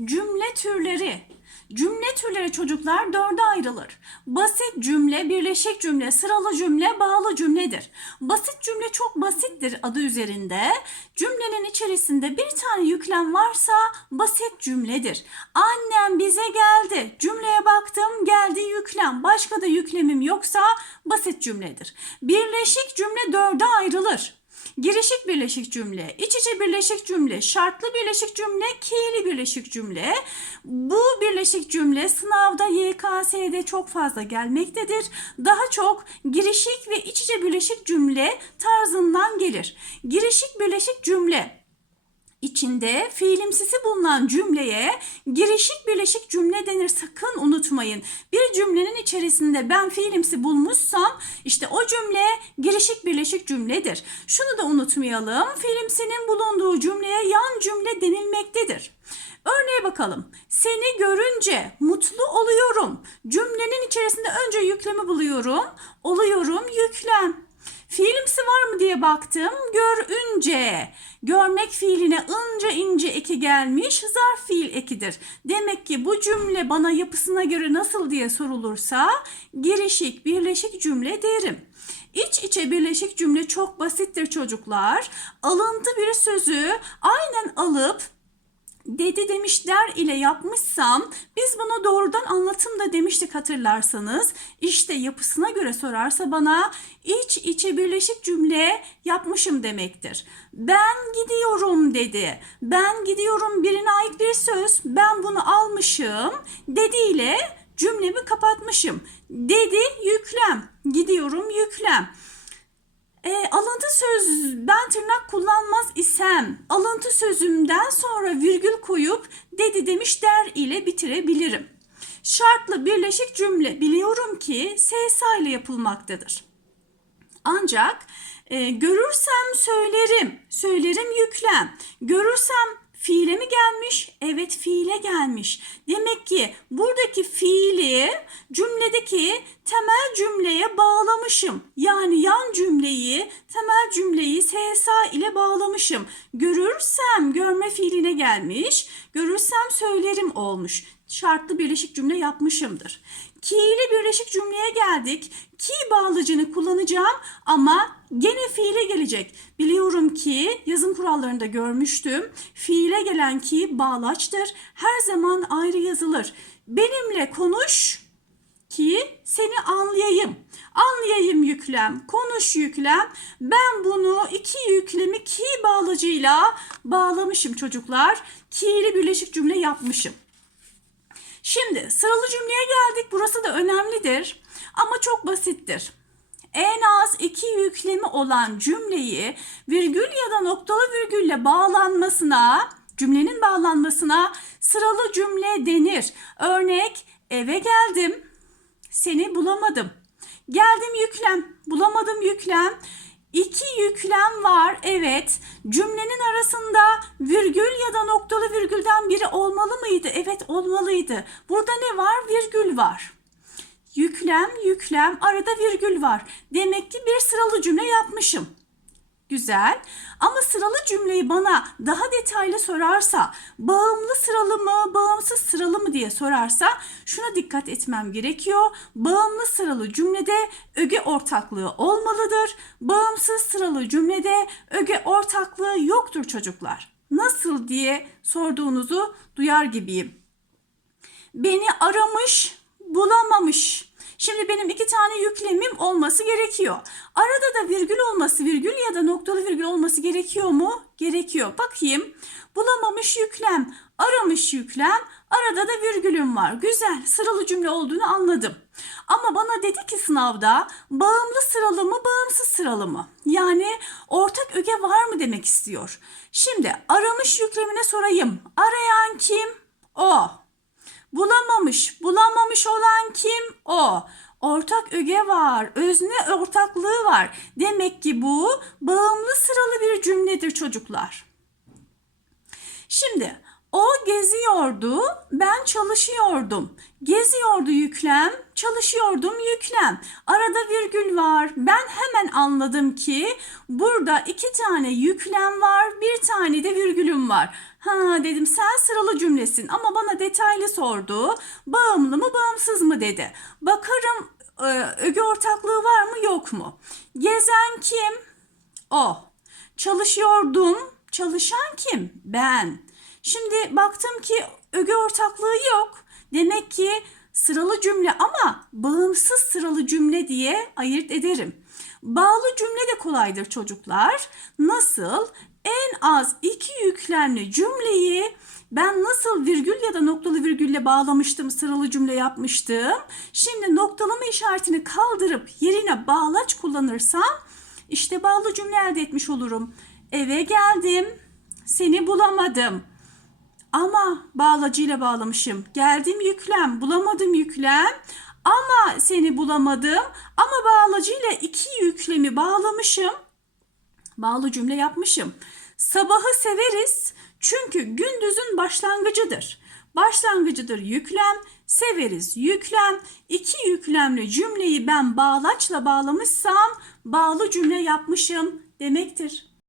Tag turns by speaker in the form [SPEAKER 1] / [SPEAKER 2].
[SPEAKER 1] Cümle türleri. Cümle türleri çocuklar dörde ayrılır. Basit cümle, birleşik cümle, sıralı cümle, bağlı cümledir. Basit cümle çok basittir adı üzerinde. Cümlenin içerisinde bir tane yüklem varsa basit cümledir. Annem bize geldi. Cümleye baktım geldi yüklem. Başka da yüklemim yoksa basit cümledir. Birleşik cümle dörde ayrılır. Girişik birleşik cümle, iç içe birleşik cümle, şartlı birleşik cümle, ki'li birleşik cümle. Bu birleşik cümle sınavda YKS'de çok fazla gelmektedir. Daha çok girişik ve iç içe birleşik cümle tarzından gelir. Girişik birleşik cümle içinde fiilimsisi bulunan cümleye girişik birleşik cümle denir. Sakın unutmayın. Bir cümlenin içerisinde ben fiilimsi bulmuşsam işte o cümle girişik birleşik cümledir. Şunu da unutmayalım. Fiilimsinin bulunduğu cümleye yan cümle denilmektedir. Örneğe bakalım. Seni görünce mutlu oluyorum. Cümlenin içerisinde önce yüklemi buluyorum. Oluyorum yüklem. Fiilimsi var mı diye baktım. Görünce. Görmek fiiline ince ince eki gelmiş. Zarf fiil ekidir. Demek ki bu cümle bana yapısına göre nasıl diye sorulursa girişik birleşik cümle derim. İç içe birleşik cümle çok basittir çocuklar. Alıntı bir sözü aynen alıp dedi demişler ile yapmışsam biz bunu doğrudan anlatım da demiştik hatırlarsanız. İşte yapısına göre sorarsa bana iç içe birleşik cümle yapmışım demektir. Ben gidiyorum dedi. Ben gidiyorum birine ait bir söz. Ben bunu almışım dediyle cümlemi kapatmışım. Dedi yüklem. Gidiyorum yüklem. E, alıntı söz ben tırnak kullanmaz isem alıntı sözümden sonra virgül koyup dedi demiş der ile bitirebilirim. Şartlı birleşik cümle biliyorum ki SSA ile yapılmaktadır. Ancak e, görürsem söylerim, söylerim yüklem. Görürsem fiile mi gelmiş? Evet fiile gelmiş. Demek ki buradaki fiili cümledeki temel cümleye bağlamışım. Yani yan cümleyi, temel cümleyi SSA ile bağlamışım. Görürsem görme fiiline gelmiş. Görürsem söylerim olmuş. Şartlı birleşik cümle yapmışımdır. Ki ile birleşik cümleye geldik. Ki bağlacını kullanacağım ama gene fiile gelecek. Biliyorum ki yazım kurallarında görmüştüm. Fiile gelen ki bağlaçtır. Her zaman ayrı yazılır. Benimle konuş ki seni anlayayım. Anlayayım yüklem, konuş yüklem. Ben bunu iki yüklemi ki bağlacıyla bağlamışım çocuklar. Ki ile birleşik cümle yapmışım. Şimdi sıralı cümleye geldik. Burası da önemlidir ama çok basittir. En az iki yüklemi olan cümleyi virgül ya da noktalı virgülle bağlanmasına, cümlenin bağlanmasına sıralı cümle denir. Örnek eve geldim, seni bulamadım. Geldim yüklem, bulamadım yüklem. İki yüklem var evet. Cümlenin arasında virgül ya da noktalı virgülden biri olmalı mıydı? Evet olmalıydı. Burada ne var? Virgül var. Yüklem, yüklem, arada virgül var. Demek ki bir sıralı cümle yapmışım. Güzel. Ama sıralı cümleyi bana daha detaylı sorarsa, bağımlı sıralı mı, bağımsız sıralı mı diye sorarsa şuna dikkat etmem gerekiyor. Bağımlı sıralı cümlede öge ortaklığı olmalıdır. Bağımsız sıralı cümlede öge ortaklığı yoktur çocuklar. Nasıl diye sorduğunuzu duyar gibiyim. Beni aramış, bulamamış. Şimdi benim iki tane yüklemim olması gerekiyor. Arada da virgül olması, virgül ya da noktalı virgül olması gerekiyor mu? Gerekiyor. Bakayım. Bulamamış yüklem, aramış yüklem, arada da virgülüm var. Güzel. Sıralı cümle olduğunu anladım. Ama bana dedi ki sınavda bağımlı sıralı mı, bağımsız sıralı mı? Yani ortak öge var mı demek istiyor. Şimdi aramış yüklemine sorayım. Arayan kim? O. Bulamamış. Bulamamış olan kim? O. Ortak öge var. Özne ortaklığı var. Demek ki bu bağımlı sıralı bir cümledir çocuklar. Şimdi o geziyordu, ben çalışıyordum. Geziyordu yüklem, çalışıyordum yüklem. Arada virgül var. Ben hemen anladım ki burada iki tane yüklem var, bir tane de virgülüm var. Ha dedim sen sıralı cümlesin ama bana detaylı sordu. Bağımlı mı bağımsız mı dedi. Bakarım e, öge ortaklığı var mı yok mu? Gezen kim? O. Çalışıyordum. Çalışan kim? Ben. Şimdi baktım ki öge ortaklığı yok. Demek ki sıralı cümle ama bağımsız sıralı cümle diye ayırt ederim. Bağlı cümle de kolaydır çocuklar. Nasıl? En az iki yüklemli cümleyi ben nasıl virgül ya da noktalı virgülle bağlamıştım, sıralı cümle yapmıştım. Şimdi noktalama işaretini kaldırıp yerine bağlaç kullanırsam işte bağlı cümle elde etmiş olurum. Eve geldim, seni bulamadım. Ama bağlacıyla bağlamışım. Geldim yüklem, bulamadım yüklem. Ama seni bulamadım. Ama bağlacıyla iki yüklemi bağlamışım. Bağlı cümle yapmışım. Sabahı severiz çünkü gündüzün başlangıcıdır. Başlangıcıdır yüklem, severiz yüklem. İki yüklemli cümleyi ben bağlaçla bağlamışsam bağlı cümle yapmışım demektir.